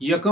1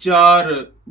4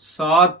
7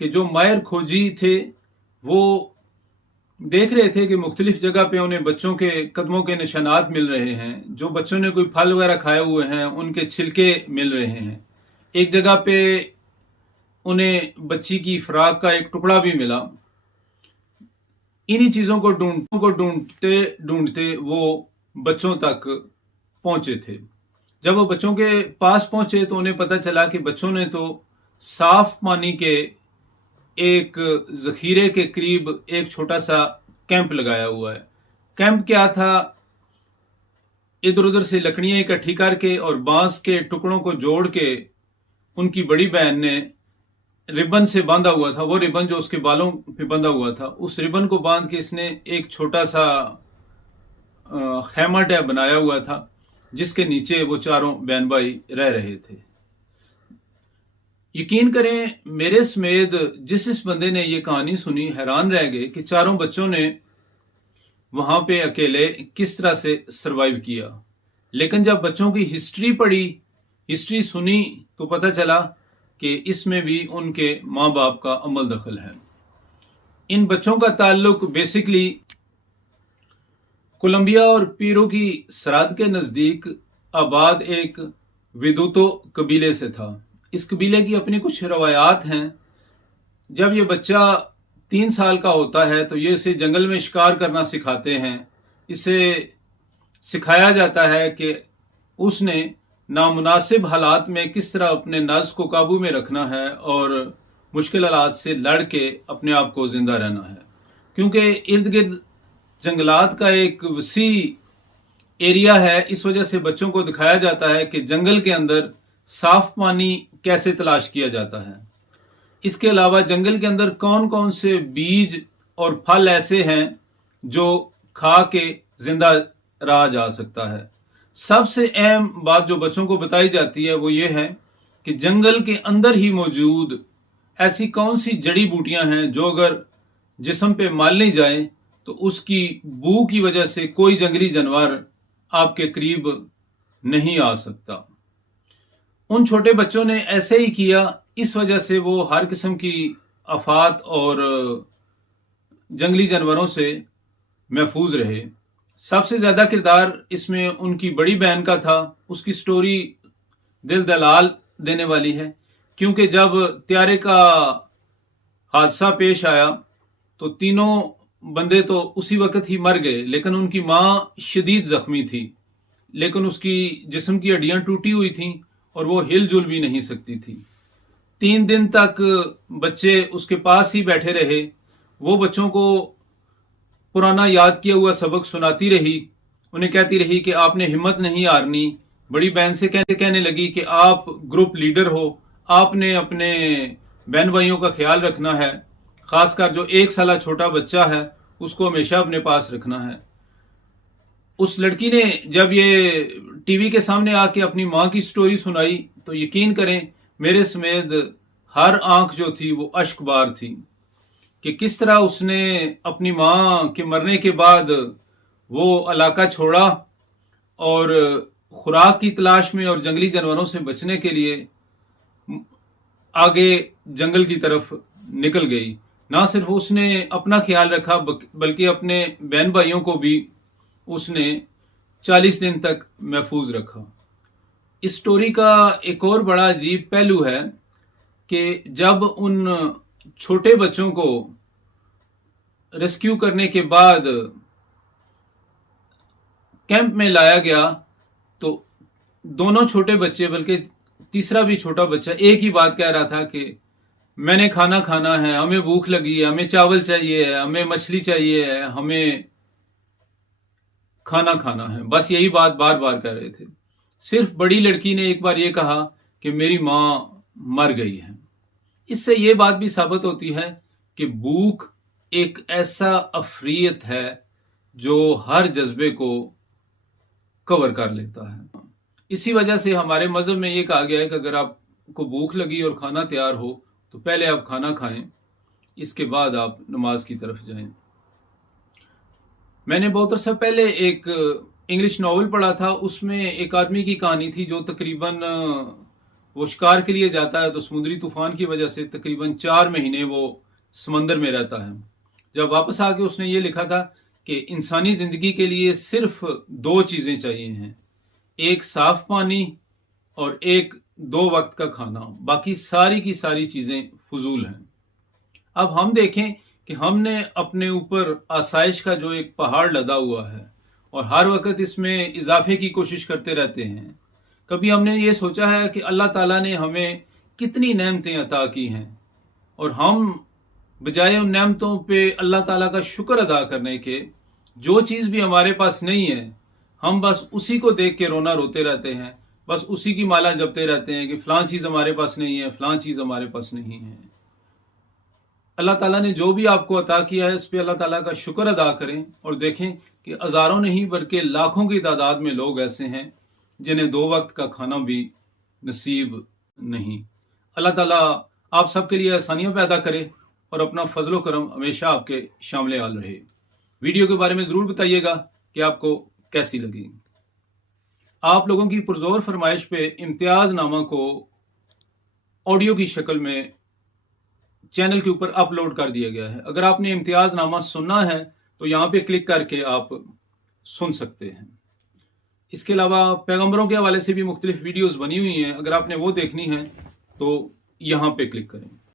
کہ جو ماہر کھوجی تھے وہ دیکھ رہے تھے کہ مختلف جگہ پہ انہیں بچوں کے قدموں کے نشانات مل رہے ہیں، جو بچوں نے کوئی پھل وغیرہ کھائے ہوئے ہیں ان کے چھلکے مل رہے ہیں۔ ایک جگہ پہ انہیں بچی کی فراق کا ایک ٹکڑا بھی ملا۔ انہی چیزوں کو ڈھونڈتے ڈھونڈتے وہ بچوں تک پہنچے تھے۔ جب وہ بچوں کے پاس پہنچے تو انہیں پتہ چلا کہ بچوں نے تو صاف پانی کے ایک ذخیرے کے قریب ایک چھوٹا سا کیمپ لگایا ہوا ہے۔ کیمپ کیا تھا؟ ادھر ادھر سے لکڑیاں اکٹھی کر کے اور بانس کے ٹکڑوں کو جوڑ کے ان کی بڑی بہن نے ربن سے باندھا ہوا تھا، وہ ربن جو اس کے بالوں پہ بندھا ہوا تھا، اس ربن کو باندھ کے اس نے ایک چھوٹا سا خیمہ ٹائپ بنایا ہوا تھا جس کے نیچے وہ چاروں بہن بھائی رہ رہے تھے۔ یقین کریں میرے سمیت جس بندے نے یہ کہانی سنی حیران رہ گئے کہ چاروں بچوں نے وہاں پہ اکیلے کس طرح سے سروائیو کیا۔ لیکن جب بچوں کی ہسٹری پڑھی، ہسٹری سنی، تو پتہ چلا کہ اس میں بھی ان کے ماں باپ کا عمل دخل ہے۔ ان بچوں کا تعلق بیسکلی کولمبیا اور پیرو کی سرحد کے نزدیک آباد ایک ویدوتو قبیلے سے تھا۔ اس قبیلے کی اپنی کچھ روایات ہیں۔ جب یہ بچہ 3 سال کا ہوتا ہے تو یہ اسے جنگل میں شکار کرنا سکھاتے ہیں۔ اسے سکھایا جاتا ہے کہ اس نے نامناسب حالات میں کس طرح اپنے نفس کو قابو میں رکھنا ہے اور مشکل حالات سے لڑ کے اپنے آپ کو زندہ رہنا ہے، کیونکہ ارد گرد جنگلات کا ایک وسیع ایریا ہے۔ اس وجہ سے بچوں کو دکھایا جاتا ہے کہ جنگل کے اندر صاف پانی کیسے تلاش کیا جاتا ہے۔ اس کے علاوہ جنگل کے اندر کون کون سے بیج اور پھل ایسے ہیں جو کھا کے زندہ رہا جا سکتا ہے۔ سب سے اہم بات جو بچوں کو بتائی جاتی ہے وہ یہ ہے کہ جنگل کے اندر ہی موجود ایسی کون سی جڑی بوٹیاں ہیں جو اگر جسم پہ مال نہیں جائیں تو اس کی بو کی وجہ سے کوئی جنگلی جانور آپ کے قریب نہیں آ سکتا۔ ان چھوٹے بچوں نے ایسے ہی کیا، اس وجہ سے وہ ہر قسم کی آفات اور جنگلی جانوروں سے محفوظ رہے۔ سب سے زیادہ کردار اس میں ان کی بڑی بہن کا تھا۔ اس کی سٹوری دل دلال دینے والی ہے، کیونکہ جب طیارے کا حادثہ پیش آیا تو تینوں بندے تو اسی وقت ہی مر گئے، لیکن ان کی ماں شدید زخمی تھی، لیکن اس کی جسم کی ہڈیاں ٹوٹی ہوئی تھیں اور وہ ہل جل بھی نہیں سکتی تھی۔ 3 دن تک بچے اس کے پاس ہی بیٹھے رہے۔ وہ بچوں کو پرانا یاد کیا ہوا سبق سناتی رہی، انہیں کہتی رہی کہ آپ نے ہمت نہیں ہارنی۔ بڑی بہن سے کہنے لگی کہ آپ گروپ لیڈر ہو، آپ نے اپنے بہن بھائیوں کا خیال رکھنا ہے، خاص کر جو 1 سالہ چھوٹا بچہ ہے اس کو ہمیشہ اپنے پاس رکھنا ہے۔ اس لڑکی نے جب یہ ٹی وی کے سامنے آ کے اپنی ماں کی سٹوری سنائی تو یقین کریں میرے سمیت ہر آنکھ جو تھی وہ اشک بار تھی کہ کس طرح اس نے اپنی ماں کے مرنے کے بعد وہ علاقہ چھوڑا اور خوراک کی تلاش میں اور جنگلی جانوروں سے بچنے کے لیے آگے جنگل کی طرف نکل گئی۔ نہ صرف اس نے اپنا خیال رکھا بلکہ اپنے بہن بھائیوں کو بھی اس نے 40 دن تک محفوظ رکھا۔ اس سٹوری کا ایک اور بڑا عجیب پہلو ہے کہ جب ان چھوٹے بچوں کو ریسکیو کرنے کے بعد کیمپ میں لایا گیا تو دونوں چھوٹے بچے بلکہ تیسرا بھی چھوٹا بچہ ایک ہی بات کہہ رہا تھا کہ میں نے کھانا کھانا ہے، ہمیں بھوک لگی ہے، ہمیں چاول چاہیے ہے، ہمیں مچھلی چاہیے ہے، ہمیں کھانا کھانا ہے۔ بس یہی بات بار بار کہہ رہے تھے۔ صرف بڑی لڑکی نے ایک بار یہ کہا کہ میری ماں مر گئی ہے۔ اس سے یہ بات بھی ثابت ہوتی ہے کہ بھوک ایک ایسا عفریت ہے جو ہر جذبے کو کور کر لیتا ہے۔ اسی وجہ سے ہمارے مذہب میں یہ کہا گیا ہے کہ اگر آپ کو بھوک لگی اور کھانا تیار ہو تو پہلے آپ کھانا کھائیں، اس کے بعد آپ نماز کی طرف جائیں۔ میں نے بہت عرصہ پہلے ایک انگلش ناول پڑھا تھا، اس میں ایک آدمی کی کہانی تھی جو تقریباً وہ شکار کے لیے جاتا ہے تو سمندری طوفان کی وجہ سے تقریباً 4 مہینے وہ سمندر میں رہتا ہے۔ جب واپس آ کے اس نے یہ لکھا تھا کہ انسانی زندگی کے لیے صرف 2 چیزیں چاہیے ہیں، ایک صاف پانی اور ایک 2 وقت کا کھانا، باقی ساری کی ساری چیزیں فضول ہیں۔ اب ہم دیکھیں کہ ہم نے اپنے اوپر آسائش کا جو ایک پہاڑ لدا ہوا ہے اور ہر وقت اس میں اضافے کی کوشش کرتے رہتے ہیں۔ کبھی ہم نے یہ سوچا ہے کہ اللہ تعالیٰ نے ہمیں کتنی نعمتیں عطا کی ہیں اور ہم بجائے ان نعمتوں پہ اللہ تعالیٰ کا شکر ادا کرنے کے، جو چیز بھی ہمارے پاس نہیں ہے ہم بس اسی کو دیکھ کے رونا روتے رہتے ہیں، بس اسی کی مالا جپتے رہتے ہیں کہ فلاں چیز ہمارے پاس نہیں ہے، فلاں چیز ہمارے پاس نہیں ہے۔ اللہ تعالیٰ نے جو بھی آپ کو عطا کیا ہے اس پہ اللہ تعالیٰ کا شکر ادا کریں اور دیکھیں کہ ہزاروں نہیں بلکہ لاکھوں کی تعداد میں لوگ ایسے ہیں جنہیں 2 وقت کا کھانا بھی نصیب نہیں۔ اللہ تعالیٰ آپ سب کے لیے آسانیاں پیدا کرے اور اپنا فضل و کرم ہمیشہ آپ کے شامل حال رہے۔ ویڈیو کے بارے میں ضرور بتائیے گا کہ آپ کو کیسی لگی۔ آپ لوگوں کی پرزور فرمائش پہ امتیاز نامہ کو آڈیو کی شکل میں چینل کے اوپر اپلوڈ کر دیا گیا ہے۔ اگر آپ نے امتیاز نامہ سننا ہے تو یہاں پہ کلک کر کے آپ سن سکتے ہیں۔ اس کے علاوہ پیغمبروں کے حوالے سے بھی مختلف ویڈیوز بنی ہوئی ہیں، اگر آپ نے وہ دیکھنی ہے تو یہاں پہ کلک کریں۔